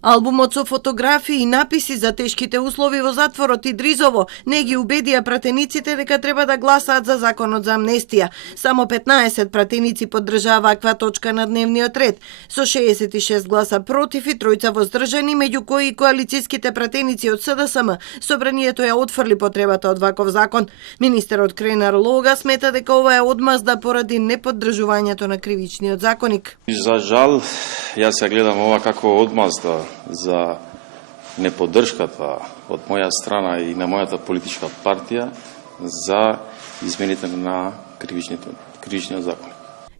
Албумот со фотографии и написи за тешките услови во затворот и Дризово не ги убедија пратениците дека треба да гласаат за законот за амнестија. Само 15 пратеници поддржаа ваква точка на дневниот ред, со 66 гласа против и 3 воздржани, меѓу кои и коалицијските пратеници од СДСМ. Собранието ја отфрли потребата од ваков закон. Министерот Кренар Лога смета дека ова е одмазда поради неподдржувањето на кривичниот законник. За жал, јас ја гледам ова како одмазда за неподдршката од моја страна и на мојата политичка партија за измените на кривичниот закон.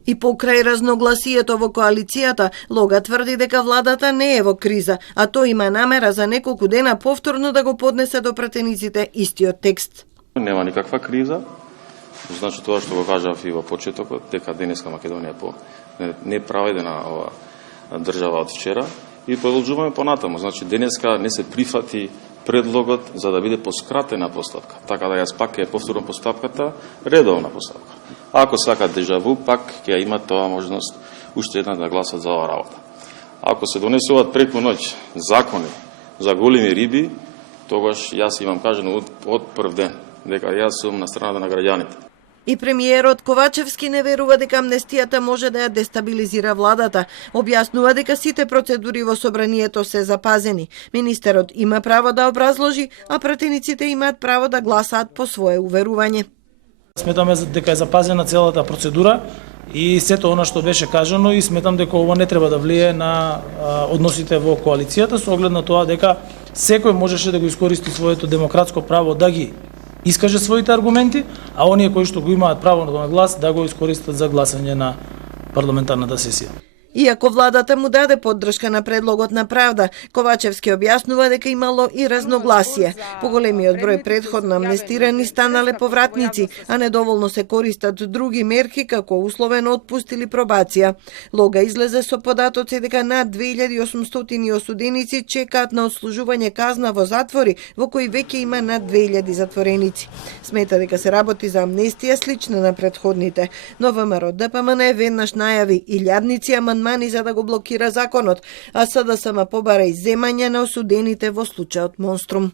И покрај разногласието во коалицијата, Лога тврди дека владата не е во криза, а тој има намера за неколку дена повторно да го поднесе до пратениците истиот текст. Нема никаква криза. Значи тоа што го кажав и во почетокот, дека денеска Македонија по неправедена ова држава од вчера и продолжуваме понатаму. Значи денеска не се прифати предлогот за да биде поскратена постапка. Така да јас пак ќе повторам постапката, редовна постапка. Ако сакат дежаву, пак ќе има тоа можност уште една да гласат за оваа работа. Ако се донесуваат преку ноќ закони за големи риби, тогаш јас имам кажано од прв ден дека јас сум на страната на граѓаните. И премиерот Ковачевски не верува дека амнестијата може да ја дестабилизира владата. Објаснува дека сите процедури во собранието се запазени. Министерот има право да образложи, а пратениците имаат право да гласаат по свое уверување. Сметаме дека е запазена целата процедура и сето она што беше кажано и сметам дека ова не треба да влие на односите во коалицијата со оглед на тоа дека секој можеше да го искористи своето демократско право да ги искаже своите аргументи, а оние кои што го имаат право на глас да го искористат за гласање на парламентарната сесија. Иако владата му даде поддршка на предлогот на правда, Ковачевски објаснува дека имало и разногласие. Поголемиот број претходно амнестирани станале повратници, а недоволно се користат други мерки како условен отпуст или пробација. Лога излезе со податоци дека над 2800 осуденици чекаат на отслужување казна во затвори, во кои веќе има над 2000 затвореници. Смета дека се работи за амнестија слична на претходните, но ВМРО ДПМН веднаш најави илјадници амандмани за да го блокира законот, а СДСМ побара изземање на осудените во случајот Монструм.